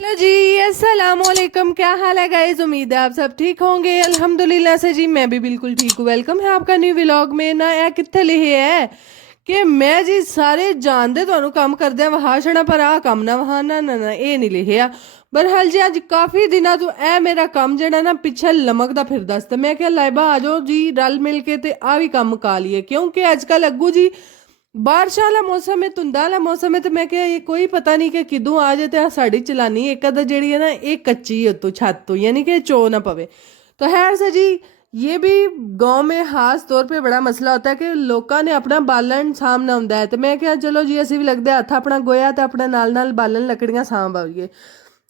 Hello जी, अस्सलाम वालेकुम। क्या हाल है गाइस? उम्मीद है आप सब ठीक होंगे। अल्हम्दुलिल्लाह से जी मैं भी बिल्कुल ठीक हूँ। वेलकम है आपका न्यू व्लॉग में ना। ਇਹ ਕਿੱਥੇ ਲਿਖਿਆ ਹੈ ਕਿ ਮੈਂ ਜੀ ਸਾਰੇ ਜਾਣਦੇ ਤੁਹਾਨੂੰ ਕੰਮ ਕਰਦੇ ਆ ਵਹਾ ਛਣਾ ਪਰ ਆ ਕੰਮ ਨਾ ਵਹਾ ਨਾ ਨਾ ਨਾ ਇਹ ਨਹੀਂ ਲਿਖਿਆ। ਬਹਰਹਾਲ ਜੀ ਅੱਜ ਕਾਫੀ ਦਿਨਾਂ ਤੋਂ ਇਹ ਮੇਰਾ ਕੰਮ ਜਿਹੜਾ ਨਾ ਪਿੱਛੇ ਲਮਕਦਾ ਫਿਰਦਾ ਸੀ ਤੇ ਮੈਂ ਕਿਹਾ ਲਾਇਬਾ ਆ ਜਾਓ ਜੀ ਰਲ ਮਿਲ ਕੇ ਤੇ ਆ ਵੀ ਕੰਮ ਮੁਕਾ ਲਈਏ ਕਿਉਂਕਿ ਅੱਜ ਕੱਲ ਅੱਗੂ ਜੀ ਬਾਰਿਸ਼ਾਂ ਵਾਲਾ ਮੌਸਮ ਹੈ, ਧੁੰਦਾਂ ਵਾਲਾ ਮੌਸਮ ਹੈ ਤੇ मैं क्या ये कोई पता नहीं कि किदों आ जाए तो साड़ी चलानी एक अदा जी है ना एक कच्ची है तो छत तो यानी कि चो ना पवे। तो खैर से जी ये भी गांव में खास तौर पे बड़ा मसला होता है कि लोगों ने अपना बालन सामना होंदा है तो मैं क्या चलो जी असी भी लगते हथ अपना गोया तो अपना नाल नाल बालन लकड़ियां साम आइए।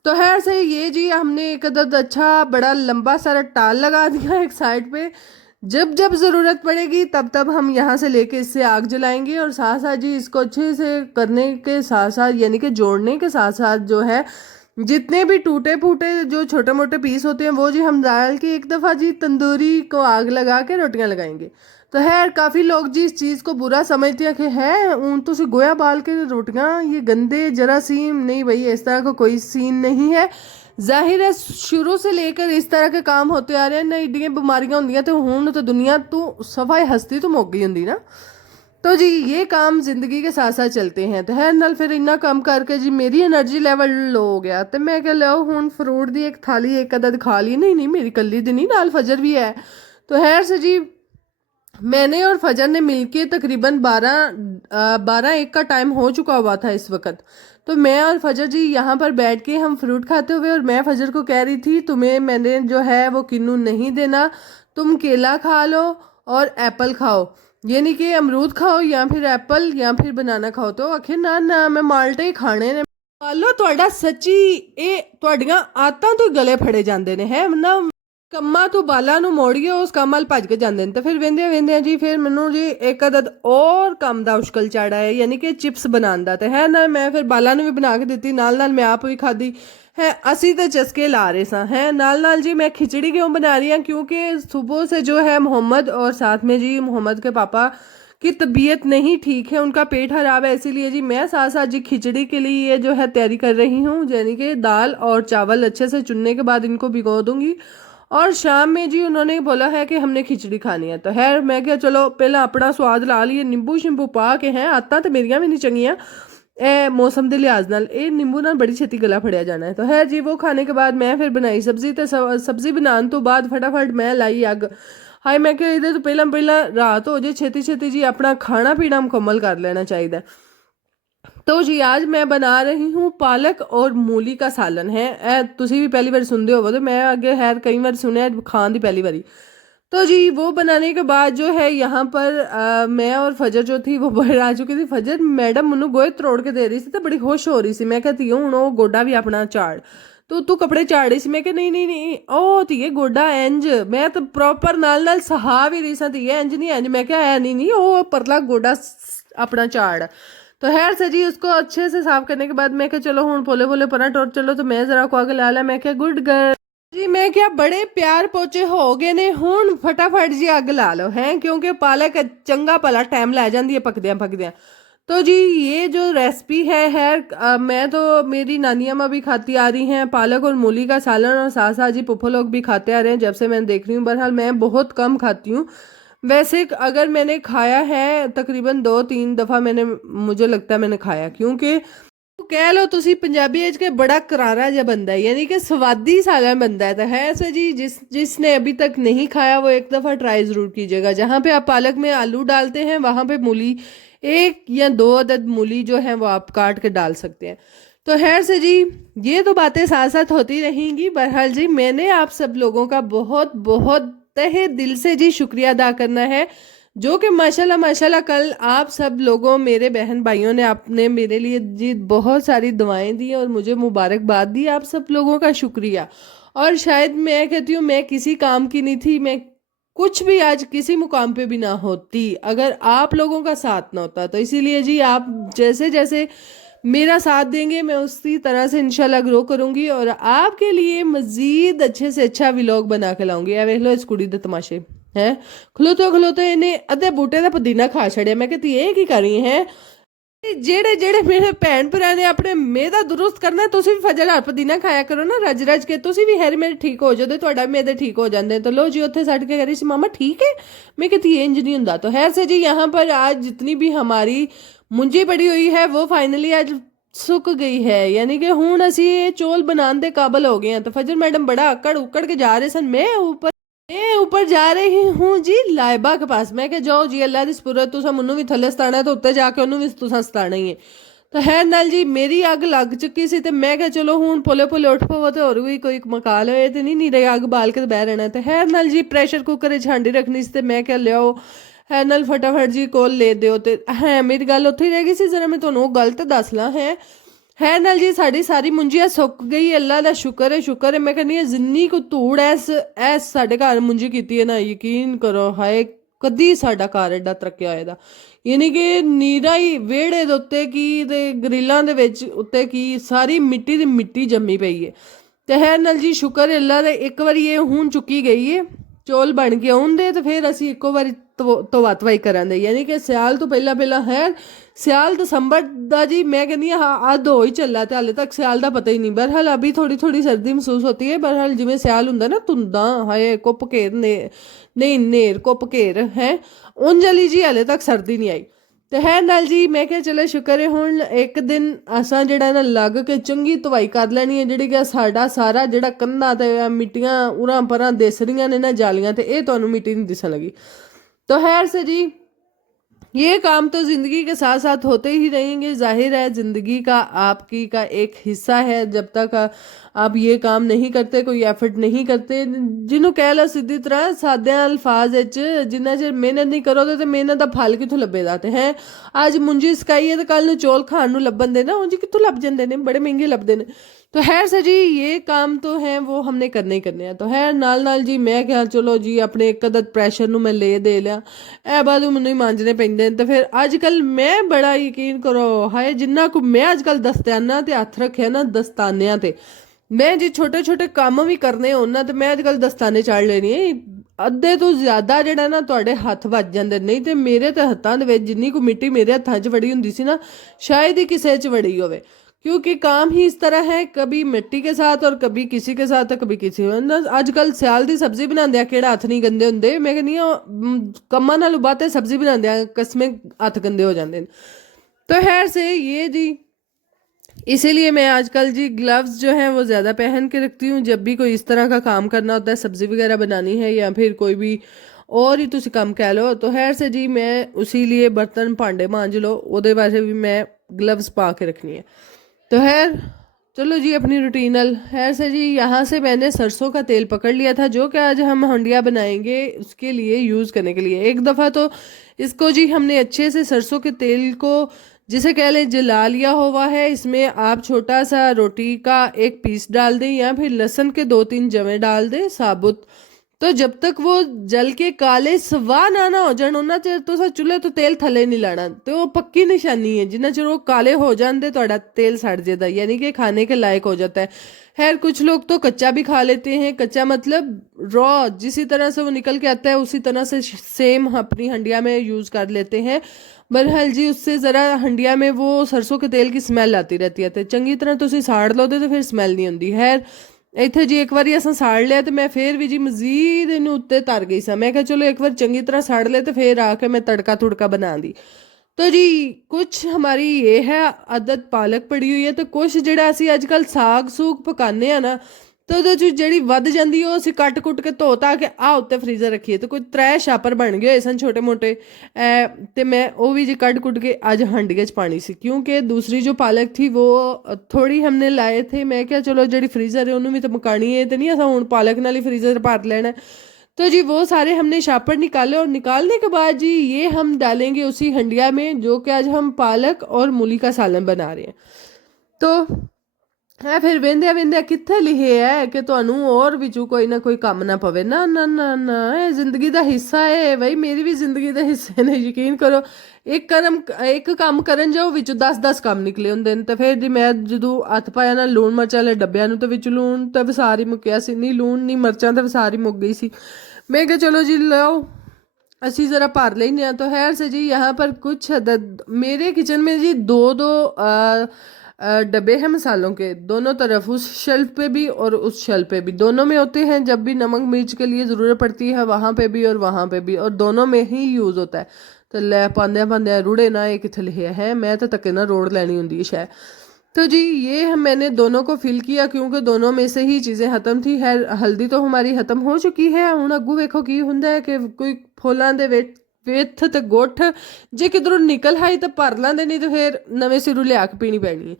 तो खैर से ये जी हमने एक अदद अच्छा बड़ा लंबा सारा टाल लगा दिया एक साइड पे। जब जब ज़रूरत पड़ेगी तब तब हम यहाँ से लेके इससे आग जलाएंगे और साथ साथ जी इसको अच्छे से करने के साथ साथ यानी कि जोड़ने के साथ साथ जो है जितने भी टूटे फूटे जो छोटे मोटे पीस होते हैं वो जी हम डाल के एक दफ़ा जी तंदूरी को आग लगा के रोटियां लगाएंगे। तो खैर काफ़ी लोग जी इस चीज़ को बुरा समझते हैं कि है ऊन तो गोया बाल के रोटियां ये गंदे जरासीम नहीं भाई इस तरह का कोई सीन नहीं है। जाहिर है शुरू से लेकर इस तरह के काम होते आ रहे हैं ना एडियां बीमारियां होंगी तो हूँ तो दुनिया तो सफाई हस्ती तो मुक गई होंगी ना। तो जी ये काम जिंदगी के साथ साथ चलते हैं तो है नाल फिर इन्ना काम करके जी मेरी एनर्जी लेवल लो हो गया तो मैं क्या लो हूँ फ्रूट दी एक थाली एक अदा खा ली नहीं नहीं मेरी कली दी नहीं नाल फजर भी है। तो खैर से जी मैंने और फजर ने मिलके तकरीबन 12 1 का टाइम हो चुका हुआ था इस वक्त। तो मैं और फजर जी यहाँ पर बैठ के हम फ्रूट खाते हुए और मैं फजर को कह रही थी तुम्हें मैंने जो है वो किन्नू नहीं देना, तुम केला खा लो और एप्पल खाओ यानी कि अमरूद खाओ या फिर एप्पल या फिर बनाना खाओ। तो आखिर ना ना मैं माल्टे ही खाने ने। लो ਤੁਹਾਡਾ ਸੱਚੀ ਇਹ ਤੁਹਾਡੀਆਂ ਆਦਤਾਂ ਤੋਂ ਗਲੇ ਫੜੇ ਜਾਂਦੇ ਨੇ ਹੈ ਨਾ। ਕੰਮਾਂ ਤੋਂ ਬਾਲਾਂ ਨੂੰ ਮੋੜੀਏ ਉਸ ਕੰਮ ਵੱਲ ਭੱਜ ਕੇ ਜਾਂਦੇ ਨੇ ਤੇ ਫਿਰ ਵੇਂਦੇ ਜੀ ਫਿਰ ਮੈਨੂੰ ਜੀ ਇੱਕ ਅਦਦ ਔਰ ਕੰਮ ਦਾ ਉਸ਼ਕਲ ਚੜਾ ਹੈ ਯਾਨੀ ਕਿ ਚਿਪਸ ਬਣਾਉਣ ਦਾ ਤੇ ਹੈ ਨਾ ਮੈਂ ਫਿਰ ਬਾਲਾਂ ਨੂੰ ਵੀ ਬਣਾ ਕੇ ਦਿੱਤੀ ਨਾਲ ਮੈਂ ਆਪ ਵੀ ਖਾਦੀ है। असी तो चस्के ला रहे सा हैं नाल जी मैं खिचड़ी क्यों बना रही हूँ क्योंकि सुबह से जो है मोहम्मद और साथ में जी मोहम्मद के पापा की तबीयत नहीं ठीक है, उनका पेट खराब है इसीलिए जी मैं साथ साथ जी खिचड़ी के लिए जो है तैयारी कर रही हूँ यानी कि दाल और चावल अच्छे से चुनने के बाद इनको भिगो दूंगी और शाम में जी उन्होंने बोला है कि हमने खिचड़ी खानी है। तो खैर मैं क्या चलो पहला अपना स्वाद ला लिए नींबू शिंबू पा के हैं आदतां तो मेरिया भी नहीं चंगियां ए मौसम के लिहाज नाल ए नींबू नाल बड़ी छेती गला फड़िया जाना है। तो है जी वो खाने के बाद मैं फिर बनाई सब्जी तो सब्जी बनाने तो बाद फटाफट मैं लाई अग। हाय मैं क्या इधर तो पहला रात हो जाए छेती छेती जी अपना खाना पीना मुकम्मल कर लेना चाहिए। तो जी आज मैं बना रही हूँ पालक और मूली का सालन है ए तुसी भी पहली बार सुनते हो तो मैं अगे खैर कई बार सुने खान दी पहली बारी। तो जी वो बनाने के बाद जो है यहाँ पर मैं और फजर जो थी वो बाहर आ चुकी थी। फजर मैडम मनु गोए तोड़ के दे रही थी तो बड़ी खुश हो रही थी। मैं कहती हूँ वो गोडा भी अपना झाड़ तो तू कपड़े झाड़ रही थी। मैं कह नहीं नहीं नहीं ओ धीए गोडा इंज मैं तो प्रॉपर नाल सहा भी रही सा धीए इंज नहीं इंज मैं क्या है नहीं ओ परला गोडा अपना झाड़। तो खैर से जी उसको अच्छे से साफ करने के बाद मैं क्या चलो हूँ पोले पोले पना टोर चलो तो मैं जरा को आगे ला लिया मैं क्या गुड गर्ल जी मैं क्या बड़े प्यार पोचे हो गए ने हूँ फटाफट जी अग ला लो हैं क्योंकि पालक चंगा भला टाइम लै जाती है पकद्या। तो जी ये जो रेसिपी है मैं तो मेरी नानिया माँ भी खाती आ रही हैं पालक और मूली का सालन और साथ साथ जी पुप्पो लोग भी खाते आ रहे हैं जब से मैं देख रही हूँ। बहरहाल मैं बहुत कम खाती हूँ वैसे अगर मैंने खाया है तकरीबन 2 3 दफ़ा मैंने मुझे लगता है मैंने खाया क्योंकि कह लो तुसी पंजाबी एज के बड़ा करारा जा बंदा है यानी कि स्वादी सालन बनता है। तो है ऐसे जी जिसने अभी तक नहीं खाया वो एक दफ़ा ट्राई ज़रूर कीजिएगा। जहाँ पे आप पालक में आलू डालते हैं वहाँ पे मूली 1 या 2 अदद मूली जो है वो आप काट के डाल सकते हैं। तो खैर से जी ये तो बातें साथ साथ होती रहेंगी। बहरहाल जी मैंने आप सब लोगों का बहुत बहुत तहे दिल से जी शुक्रिया अदा करना है जो कि माशाल्लाह कल आप सब लोगों मेरे बहन भाइयों ने आपने मेरे लिए जी बहुत सारी दुआएं दी और मुझे मुबारकबाद दी। आप सब लोगों का शुक्रिया। और शायद मैं कहती हूँ मैं किसी काम की नहीं थी, मैं कुछ भी आज किसी मुकाम पे भी ना होती अगर आप लोगों का साथ ना होता। तो इसीलिए जी आप जैसे जैसे मेरा साथ देंगे मैं उसी तरह से इंशाल्लाह ग्रो करूँगी और आपके लिए मज़ीद अच्छे से अच्छा व्लॉग बना के लाऊंगी। ए वेख लो इस कुड़ी दे तमाशे हैं खलोते खलोते इन्हें अद्धे बूटे का पुदीना खा छड़िया। मैं कहती ये की कर रही हैं ਜਿਹੜੇ ਜਿਹੜੇ ਮੇਰੇ ਭੈਣ ਭਰਾ ਨੇ ਆਪਣੇ ਮਿਹਦਾ ਦੁਰਸਤ ਕਰਨਾ, ਤੁਸੀਂ ਵੀ ਫਜਰ ਹਰਪਦੀ ਨਾ ਖਾਇਆ ਕਰੋ ਨਾ रज रज के, ਤੁਸੀਂ ਵੀ ਹੈਰ ਮੇਰੇ ਠੀਕ ਹੋ ਜਾओ, ਤੁਹਾਡਾ ਮਿਹਦੇ ठीक हो जाते हैं। तो लो जी उत्थे सट के कह रही सी मामा ठीक है, मैं कहती ये इंज नहीं होता। तो खैर से जी यहाँ पर आज जितनी भी हमारी मुंजी पड़ी हुई है वो फाइनली आज सुक गई है, यानी कि हुण असी चौल बनाने के काबल हो गए हैं। तो फजर मैडम बड़ा अकड़ उकड़ के जा रहे सन, मैं ऊपर जा रही हूँ जी लाइबा के पास। मैं क्या जाओ जी अल्लाह दी सपुरत, तुसा मन्नू भी थल्ले सताना तो उत्ते जाके उन्नू भी तुसा सताना ही है। तो है नाल जी मेरी अग लग चुकी सी, ते मैं क्या चलो हुण पोले पोले उठ पवो ते होर भी कोई मकाल होए ते नहीं नीरे अग बाल के बह रहना। ते है नाल जी प्रेशर कुकर च हांडी रखनी सी, ते मैं क्या लियाओ है नाल फटाफट जी कोल ले दिओ। ते है मेरी गल उत्थे ही रह गई सी, जरा मैं तुहानू गल ते दस ला है नाल जी साड़ी सारी मुंजिया सुक गई, अल्लाह दा शुक्र है शुक्र है। मैं कहनी जिन्नी को धूड़ ऐस साडे घर मुंजी कीती है ना, यकीन करो हाय कदी साडा घर एडा तरक्या होएदा। यानी कि नीरा ही वेड़े दे उत्ते की ते ग्रिलां दे विच उत्ते की सारी मिट्टी दी मिट्टी जम्मी पई है। ते है नाल जी शुक्र है अल्लाह दा, एक बारी ये हुण चुकी गई है, चौल बन के आउंदे ते फिर असी इक्को बारी धोवा धवाई करांदे। यानी कि सियाल तो पहला पहला है सियाल दसंबर दा जी मैं कहनी हाँ अद हो ही चला, तो हाले तक सियाल का पता ही नहीं। बहरहाल अभी थोड़ी थोड़ी सर्दी महसूस होती है। बहरहाल जिमें सियाल होंगे ना धुंदा हाय कुप घेर ने नहीं नेर कुप घेर है उंज वाली जी हाले तक सर्दी नहीं आई। तो है नाल जी मैं क्या चलो शुक्र है हुण एक दिन असां जेड़ा ना लग के चंगी धवाई कर लैनी है, जेड़ी कि साडा सारा जेड़ा कंधा ते मिट्टियां उरां परां दिस रहियां ने ना जालियां, ते ये तुहानू मिट्टी नहीं दिसन लगी। तो खैर से जी ये काम तो ज़िंदगी के साथ साथ होते ही रहेंगे, जाहिर है ज़िंदगी का आपकी का एक हिस्सा है। जब तक आप ये काम नहीं करते, कोई एफर्ट नहीं करते, जिन्हों कह लो सीधी तरह सादे अल्फाज जिन्ना चिर मेहनत नहीं करोगे तो मेहनत का फल कितों लभे जाते हैं। आज मुंजी सकाई है तो कल चौल खाण नूं लभन दे ना, उंज कितों लभ जाते हैं, बड़े महंगे लभदे ने। तो खैर से जी ये काम तो है वो हमने करने ही करने हैं। तो है नाल नाल जी मैं क्या चलो जी अपने एक अदद प्रैशर नूं मैं ले दे लिया, ए बाद मैनूं ही मांजने पैंदे। तो फिर अजकल मैं बड़ा यकीन करो हाय जिन्ना को मैं अजकल दस्ताना ते हत्थ रखे ना दस्तानियां ते, मैं जी छोटे छोटे काम भी करने होना तो मैं अजकल दस्ताने चाड़ लेनी है, अद्धे तो ज्यादा जेड़ा ना तुहाडे हत्थ वज जांदे। नहीं तो मेरे तो हत्थां दे विच जिन्नी को मिट्टी मेरे हत्थां 'च वड़ी हुंदी सी ना, शायद ही किसी 'च वड़ी होवे, क्योंकि काम ही इस तरह है कभी मिट्टी के साथ और कभी किसी के साथ, कभी किसी अजकल सियाल की सब्जी बनाते केड़ा हथ नहीं गंदे होंगे। मैं कहनी कम्मा नालों बातें सब्जी बनाते कसमें हथ गंदे हो जाते हैं। तो खैर से ये जी इसीलिए मैं आजकल जी ग्लव्स जो हैं वो ज़्यादा पहन के रखती हूँ जब भी कोई इस तरह का काम करना होता है, सब्ज़ी वगैरह बनानी है या फिर कोई भी और ही तुसी काम कह लो। तो खैर से जी मैं उसी लिए बर्तन भांडे मांज लो वो वैसे भी मैं ग्लव्स पा के रखनी है। तो खैर चलो जी अपनी रूटीनल खैर से जी यहाँ से मैंने सरसों का तेल पकड़ लिया था जो कि आज हम हंडिया बनाएंगे उसके लिए यूज़ करने के लिए। एक दफ़ा तो इसको जी हमने अच्छे से सरसों के तेल को जिसे कह लें जला लिया हुआ है, इसमें आप छोटा सा रोटी का एक पीस डाल दें या फिर लहसुन के 2-3 जवे डाल दें साबुत। तो जब तक वो जल के काले सवा ना हो जान उन्ना चिर तुसां चुल्हे तो तेल थले नहीं लाना। तो वो पक्की निशानी है जिन्ना चिर वो काले हो जाते तो तेल सड़ जाता है, यानी कि खाने के लायक हो जाता है। खैर कुछ लोग तो कच्चा भी खा लेते हैं, कच्चा मतलब रॉ जिसी तरह से वो निकल के आता है उसी तरह से सेम अपनी हंडिया में यूज़ कर लेते हैं। बहरहाल जी उससे ज़रा हंडिया में वो सरसों के तेल की स्मैल आती रहती है, तो चंगी तरह तुसी साड़ लो तो फिर स्मैल नहीं होंगी। खैर इत्थे जी एक बारी असां साड़ लिया तो मैं फिर भी जी मजीद इनू उत्ते तर गई सा। मैं कहा चलो एक बार चंगी तरह साड़ ले तो फिर आके मैं तड़का तुड़का बना दी। तो जी कुछ हमारी ये है आदत पालक पड़ी हुई है, तो कुछ जेड़ा असी अजकल साग सूग पकाने हैं ना तो ਉਹਦੇ 'ਚ ਜਿਹੜੀ ਵੱਧ ਜਾਂਦੀ ਉਹ ਅਸੀਂ ਕੱਟ ਕੁੱਟ ਕੇ ਧੋ ਤਾ ਕੇ ਆ ਉੱਤੇ ਫਰੀਜ਼ਰ ਰੱਖੀਏ। ਤੇ ਕੋਈ 3 ਛਾਪਰ ਬਣ ਗਏ ਹੋਏ ਸਨ ਛੋਟੇ ਮੋਟੇ, ਤੇ मैं वो भी जी कट कुट के आज हंडिया च पानी सी क्योंकि दूसरी जो पालक थी वो थोड़ी हमने लाए थे। मैं क्या चलो जी फ्रीज़र है उन्होंने भी तो मुकानी है, तो नहीं ऐसा हूँ पालक नाल ही फ्रीज़र भर लेना। तो जी वो सारे हमने छापड़ निकाले और निकालने के बाद जी ये हम डालेंगे उसी हंडिया में जो कि आज हम पालक और मूली का सालन बना रहे हैं। तो है फिर वेंदे वेंदे कित्थे लिखे है कि तुहानू और विचू कोई ना कोई काम ना पवे। ना ना ना ना ये जिंदगी का हिस्सा है भाई, मेरी भी जिंदगी के हिस्से ने। यकीन करो एक काम करन जाओ विचू 10-10 काम निकले होंदे ने। तो फिर जी मैं जदों हत्थ पाया ना लूण मर्चां वाले डब्बियां नूं तो विच लूण तो विसार ही मुक्या सी, नहीं लूण नहीं मर्चां तो विसार ही मुक गई सी। मैं कहा चलो जी लो अच्छी ज़रा पार लेने हैं। तो खैर से जी यहाँ पर कुछ हद मेरे किचन में जी दो दो डब्बे हैं मसालों के, दोनों तरफ, उस शेल्फ पे भी और उस शेल्फ पे भी, दोनों में होते हैं। जब भी नमक मिर्च के लिए ज़रूरत पड़ती है वहाँ पे भी और वहाँ पे भी, और दोनों में ही यूज़ होता है। तो लै पांदे पांदे रुड़े ना ये किथे लिखे है, मैं तो तक्के ना रोड़ लैनी होंगी शायद। तो जी ये मैंने दोनों को फिल किया क्योंकि दोनों में से ही चीज़ें ख़त्म थी। है हल्दी तो हमारी ख़त्म हो चुकी है। हुण अग्गू वेखो की हुंदा है कि कोई फुल्लां दे विच ते गुठ जे किधरों निकल आई तो भर लांदे, नहीं तो फिर नवें सिरों लिया के पीनी पैनी है।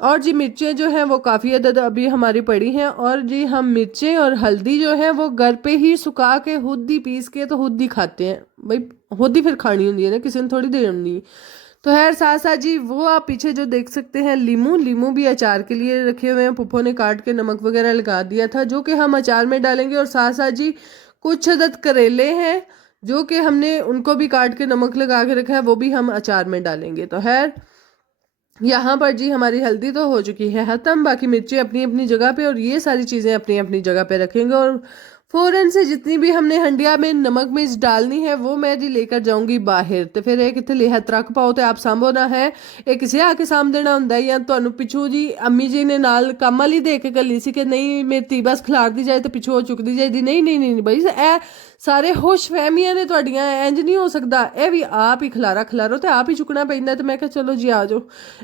और जी मिर्चें जो हैं वो काफ़ी अदद अभी हमारी पड़ी हैं, और जी हम मिर्चें और हल्दी जो है वो घर पे ही सुखा के खुद ही पीस के तो खुद ही खाते हैं भाई। खुद ही फिर खानी होती है ना, किसी ने थोड़ी देनी है। तो खैर साथ साथ जी वो आप पीछे जो देख सकते हैं लीमू, लीमू भी अचार के लिए रखे हुए हैं। पुप्पो ने काट के नमक वगैरह लगा दिया था जो कि हम अचार में डालेंगे। और साथ साथ जी कुछ अदद करेले हैं जो कि हमने उनको भी काट के नमक लगा के रखा है, वो भी हम अचार में डालेंगे। तो खैर यहाँ पर जी हमारी हल्दी तो हो चुकी है ख़त्म, बाकी मिर्ची अपनी अपनी जगह पे और ये सारी चीज़ें अपनी अपनी जगह पे रखेंगे। और फ़ौरन से जितनी भी हमने हंडिया में नमक मिर्च डालनी है वो मैं जी लेकर जाऊंगी बाहर। तो फिर एक इतने लिहा रख पाओ तो आप सांभो ना है, ये किसी आके साम देना होंगे या ਤੁਹਾਨੂੰ ਪਿੱਛੋਂ जी अम्मी जी ने नाल ਕੰਮ ਵਾਲੀ ਦੇ ਕੇ ਘੱਲੀ ਸੀ कि नहीं मेरी धी बस खिलार दी जाए तो पिछों चुकती जाएगी। नहीं नहीं नहीं बई ए सारे खुश फहमियां ने ਤੁਹਾਡੀਆਂ, इंज नहीं हो सकता। ਇਹ भी आप ही खिलारा खिलारो तो आप ही चुकना पैंदा। तो मैं कहा चलो जी आ जाओ,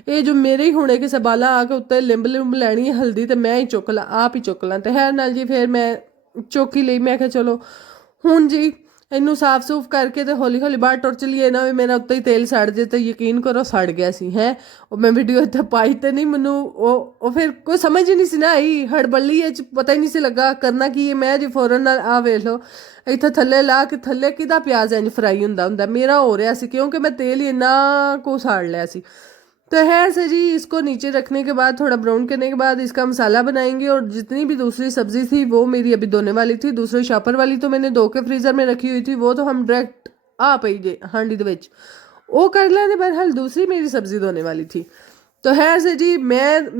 ये जो मेरे ही होने किसी बाला आके उत्ते लिंब लिंब लैनी है हल्दी तो मैं ही चुक ला, आप ही चुक ला। तो खैर नाल जी फिर मैं चौकी ਲਈ मैं क्या चलो ਹੁਣ जी ਇਹਨੂੰ ਸਾਫ਼ ਸੂਫ ਕਰਕੇ ਤੇ ਹੌਲੀ ਹੌਲੀ ਬਾਹਰ ਟੁਰ ਚਲੀਏ ਨਾ ਵੀ ਮੇਰਾ ਉੱਤੇ ਹੀ ਤੇਲ ਸੜ ਜੇ। ਤੇ ਯਕੀਨ ਕਰੋ ਸੜ ਗਿਆ ਸੀ ਹੈ ਉਹ। ਮੈਂ ਵੀਡੀਓ ਇੱਥੇ ਪਾਈ ਤੇ ਨਹੀਂ, ਮੈਨੂੰ ਉਹ ਫਿਰ ਕੋਈ ਸਮਝ ਹੀ ਨਹੀਂ ਸੀ ਨਾ ਆਈ, ਹੜਬੱਲੀ ਇਹ ਚ ਪਤਾ ਹੀ ਨਹੀਂ ਸੀ ਲੱਗਾ ਕਰਨਾ ਕੀ ਹੈ। ਮੈਂ ਜੀ ਫੌਰਨ ਨਾਲ ਆ ਵੇਖ ਲਓ ਇੱਥੇ ਥੱਲੇ ਲਾ ਕੇ ਥੱਲੇ ਕਿਹਦਾ ਪਿਆਜ਼ ਇੰਜ ਫਰਾਈ ਹੁੰਦਾ ਮੇਰਾ ਹੋ ਰਿਹਾ ਸੀ क्योंकि मैं तेल ही इन्ना को साड़ लिया सी। तो है से जी इसको नीचे रखने के बाद थोड़ा ब्राउन करने के बाद इसका मसाला बनाएंगे। और जितनी भी दूसरी सब्जी थी वो मेरी अभी धोने वाली थी, दूसरे शॉपर वाली तो मैंने धो के फ्रीज़र में रखी हुई थी, वो तो हम डायरेक्ट आ पई जे हांडी दे विच वो कर लेने। बहरहाल दूसरी मेरी सब्जी धोने वाली थी। तो है से जी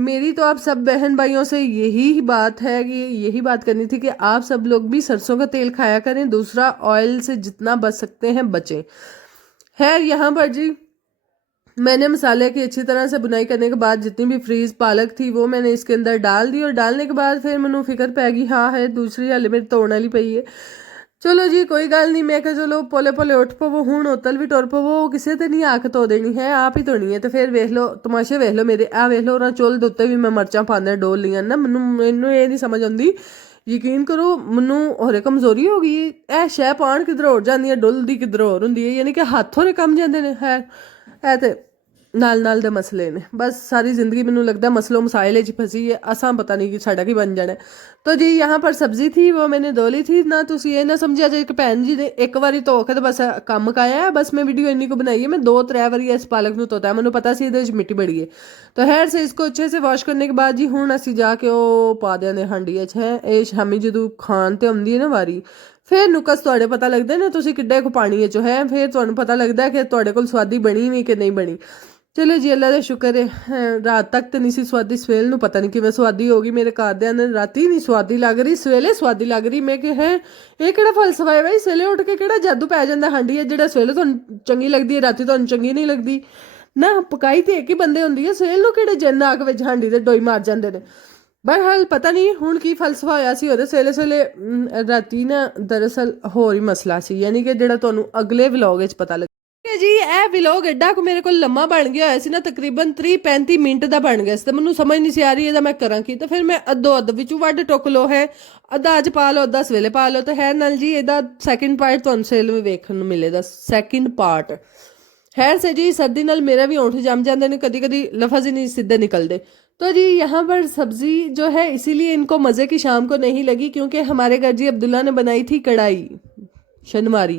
मेरी तो आप सब बहन भाइयों से यही बात है कि यही बात करनी थी कि आप सब लोग भी सरसों का तेल खाया करें, दूसरा ऑयल से जितना बच सकते हैं बचें। खैर यहाँ पर जी मैंने मसाले की अच्छी तरह से बुनाई करने के बाद जितनी भी फ्रीज पालक थी वो मैंने इसके अंदर डाल दी। और डालने के बाद फिर मैनू फिक्र पै गई हाँ है दूसरी हाले मेरी तोड़ने वाली पई है। चलो जी कोई गल नहीं, मैं कहा चलो पोले पोले उठ पवो हूँ उतल भी टुर पवो, किसी ते नहीं आके धो देनी है, आप ही धोनी है। तो फिर वेख लो तमाशे वेख लो मेरे, आ वेख लो और चुल दे उत्ते भी मैं मर्चां पांदे डोल लियां ना। मैनू ये नहीं समझ आती, यकीन करो मैनू होरे कमजोरी हो गई ए शह पान किधर होर जाती है डुलदी किधर होर होंदी है, यानी कि हत्थ होरे कम जाते हैं। है ए ते नाल नाल दे मसले ने, बस सारी जिंदगी मैनू लगता मसलों मसाइले च फसी है, असा पता नहीं कि साडा की बन जाना है। तो जी यहाँ पर सब्जी थी वो मैंने धो ली थी ना, तुसी ये ना समझिया जे भैन जी ने एक बारी धो के तो बस कम मुकाया है। बस मैं वीडियो इन्नी को बनाई है, मैं 2-3 बारी इस पालक नू धोता है, मैनू पता सी इहदे विच मिट्टी बड़ी है। तो खैर से इसको अच्छे से वॉश करने के बाद जी हुण असीं जाके वो पा देंगे हांडी च है। ये शामी जदों खाण ते आउंदी है ना वारी फिर नुकस तुहाडे पता लगदे ने तुसीं किड्डे को पानी च है, फिर तुहानूं पता लगदा है कि तुहाडे कोल स्वादी बनी भी कि नहीं बनी। चलो जी अल्लाह का शुक्र है रात तक तो नहीं सी स्वादी, सवेल नूं पता नहीं किवें स्वादी होगी। मेरे घरदियां ने राती नहीं स्वादी लग रही सवेले स्वादी लग रही। मैं कि है ये किहड़ा फलसफा है भाई, सवेले उठ के किहड़ा जादू पै जांदा हांडी है जिहड़ा सवेले तुहानूं चंगी लगदी है राती तुहानूं चंगी नहीं लगदी ना। पकाई तो एक ही बंदे हुंदी है, सवेल नूं किहड़े जिन्न आग विच हांडी ते डोई मार जांदे ने। बहरहाल पता नहीं हुण की फलसफा होया सी ओहदे सवेले सवेले राती ना। दरअसल होर ही मसला सी, यानी कि जिहड़ा तुहानूं अगले व्लॉग विच पता लग जी। ਇਹ ਵਲੌਗ ਐਡਾ ਕੋ ਮੇਰੇ ਕੋਲ ਲੰਮਾ ਬਣ ਗਿਆ ਹੋਇਆ ਸੀ ਨਾ, ਤਕਰੀਬਨ 30-35 ਮਿੰਟ ਦਾ ਬਣ ਗਿਆ ਸੀ ਤੇ ਮੈਨੂੰ ਸਮਝ ਨਹੀਂ ਸੀ ਆ ਰਹੀ ਇਹਦਾ ਮੈਂ ਕਰਾਂ ਕੀ। ਤਾਂ ਫਿਰ ਮੈਂ ਅੱਧੋ ਅੱਧ ਵਿੱਚੋਂ ਵੱਢ ਟੁੱਕ ਲੋ ਹੈ, ਅੱਧਾ ਅੱਜ ਪਾ ਲਓ ਅੱਧਾ ਸਵੇਲੇ ਪਾ ਲਓ। ਤੇ ਹੈ ਨਾਲ ਜੀ ਇਹਦਾ ਸੈਕਿੰਡ ਪਾਰਟ ਤੁਹਾਨੂੰ ਸੇਲ ਵਿੱਚ ਵੇਖਣ ਨੂੰ ਮਿਲੇਗਾ, ਸੈਕਿੰਡ ਪਾਰਟ। खैर से जी सर्दी नाल मेरा भी होंठ जम जाते हैं, कभी कभी लफज ही नहीं सीधे निकलते। तो जी यहाँ पर सब्जी जो है इसीलिए इनको मज़े की शाम को नहीं लगी क्योंकि हमारे घर जी अब्दुल्ला ने बनाई थी कढ़ाई शनमारी,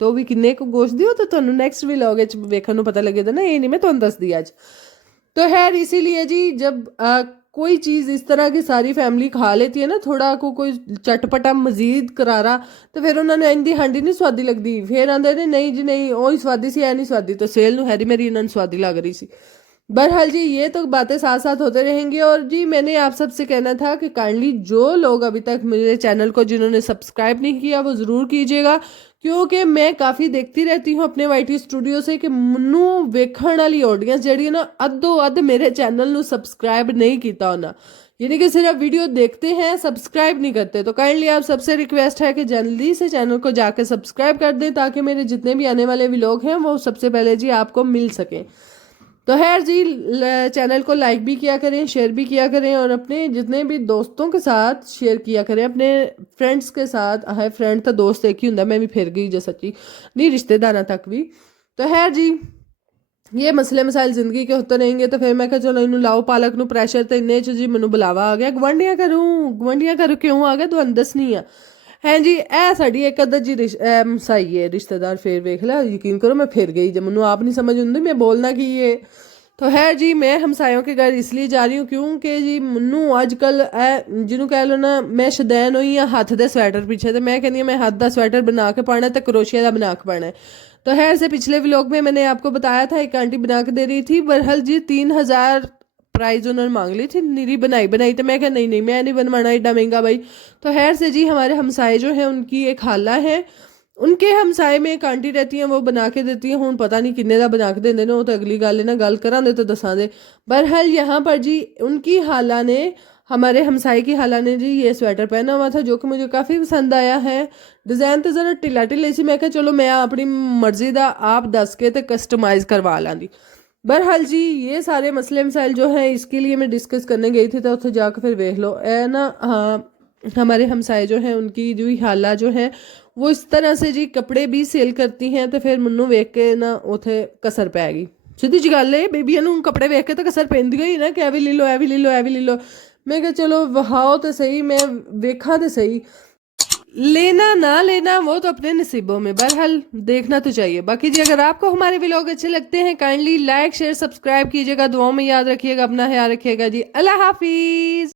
तो भी किन्ने को गोश्त दियो तो तुहानू नेक्स्ट व्लॉग विच वेखण नू पता लगेगा ना, ये नहीं मैं तुहानू दसदी अज। तो खैर इसीलिए जी जब कोई चीज़ इस तरह की सारी फैमिली खा लेती है ना, थोड़ा को कोई चटपटा मजीद करारा, तो फिर उन्होंने इंदी हांडी नहीं स्वादी लगती, फिर आंदे ने नहीं जी नहीं ओ ही स्वादी सी, ऐ नहीं स्वादी। तो सेल नू हैरी मेरी इन्होंने स्वादी लग रही सी। बहरहाल जी ये तो बातें साथ साथ होते रहेंगी। और जी मैंने आप सबसे कहना था कि काइंडली जो लोग अभी तक मेरे चैनल को जिन्होंने सब्सक्राइब नहीं किया वो ज़रूर कीजिएगा, क्योंकि मैं काफ़ी देखती रहती हूँ अपने वाईटी स्टूडियो से कि ਮੈਨੂੰ ਵੇਖਣ ਵਾਲੀ ਆਡੀਅנस ਜਿਹੜੀ ਨਾ ਅੱਧੋ ਅੱਧ मेरे चैनल ਨੂੰ सब्सक्राइब नहीं किया होना, यानी कि सिर्फ वीडियो देखते हैं सब्सक्राइब नहीं करते। तो काइंडली आप सबसे रिक्वेस्ट है कि जल्दी से चैनल को जाकर सब्सक्राइब कर दें ताकि मेरे जितने भी आने वाले व्लॉग हैं वो सबसे पहले जी आपको मिल सकें। तो खैर जी, चैनल को लाइक भी किया करें, शेयर भी किया करें और अपने जितने भी दोस्तों के साथ शेयर किया करें, अपने फ्रेंड्स के साथ। है फ्रेंड तो दोस्त एक ही होंगे, मैं भी फिर गई जो सच्ची नहीं रिश्तेदार तक भी। तो खैर जी, ये मसले मसाइल जिंदगी के होते रहेंगे। तो फिर मैं कहा चलो इन्हू लाओ पालक ਨੂੰ ਪ੍ਰੈਸ਼ਰ ਤੇ ਇੰਨੇ ਚ ਜੀ ਮੈਨੂੰ ਬੁਲਾਵਾ ਆ ਗਿਆ ਗਵੰਡੀਆਂ ਕਰੂ ਕਿਉਂ ਆ ਗਿਆ ਤੁਹਾਨੂੰ ਦੱਸਣੀ ਆ। ਹੈ ਜੀ, ਇਹ ਸਾਡੀ ਇੱਕ ਅੱਧਾ ਜੀ ਸਹੀ ਹੈ ਰਿਸ਼ਤੇਦਾਰ। ਫਿਰ ਵੇਖ ਲਿਆ, ਯਕੀਨ ਕਰੋ मैं फिर गई जब ਮੈਨੂੰ आप नहीं समझ ਹੁੰਦੀ मैं बोलना की है। तो है जी, मैं हमसायों के घर इसलिए जा रही हूँ क्योंकि जी ਮੈਨੂੰ अजकल ਜਿਹਨੂੰ ਕਹਿ ਲਓ ਨਾ मैं ਸ਼ਦੈਨ ਹੋਈ ਹਾਂ ਹੱਥ ਦੇ ਸਵੈਟਰ ਪਿੱਛੇ। ਤੇ मैं कहनी मैं हथ का स्वेटर बना के पाना तो क्रोशिया का बना के पाना है। तो खैर से पिछले व्लॉग में मैंने आपको बताया था एक आंटी बना के दे रही थी, बहरहाल जी 3000 प्राइस उन्होंने मांग ली थी निरी बनाई। तो मैं कहा नहीं मैं नहीं बनवाना एडा महंगा भाई। तो खैर से जी, हमारे हमसाए जो हैं उनकी एक खाला है, उनके हमसाए में एक आंटी रहती हैं वो बना के देती हैं। हुण पता नहीं किन्ने दा बना के देंदे ने, वो तो अगली गल है ना, गल करां दे तो दसां दे। बहरहाल यहाँ पर जी उनकी खाला ने, हमारे हमसाए की खाला ने जी ये स्वेटर पहना हुआ था जो कि मुझे काफ़ी पसंद आया है। डिज़ाइन तो ज़रा ढिला ढिले सी, मैं कहा चलो मैं अपनी मर्जी का आप दस के तो कस्टमाइज़ करवा लाँगी। बहरहाल जी, ये सारे मसले मसाइल जो हैं इसके लिए मैं डिस्कस करने गई थी। तो उत्थे जाकर फिर देख लो ए ना, हाँ हमारे हमसाए जो हैं उनकी जो खाला जो है वो इस तरह से जी कपड़े भी सेल करती हैं। तो फिर मैनू वेख के ना उथे कसर पै गई। सीधी जी गल है, बेबियां नू कपड़े वेख के तो कसर पैंदी ही ना कि ए भी ले लो ए भी ले लो ए भी ले लो। मैं कहा चलो वहाओ तो सही, मैं वेखा तो सही, लेना ना लेना वो तो अपने नसीबों में। बहरहाल देखना तो चाहिए। बाकी जी, अगर आपको हमारे व्लॉग अच्छे लगते हैं काइंडली लाइक शेयर सब्सक्राइब कीजिएगा, दुआओं में याद रखिएगा, अपना ख्याल रखिएगा जी। अल्लाह हाफिज।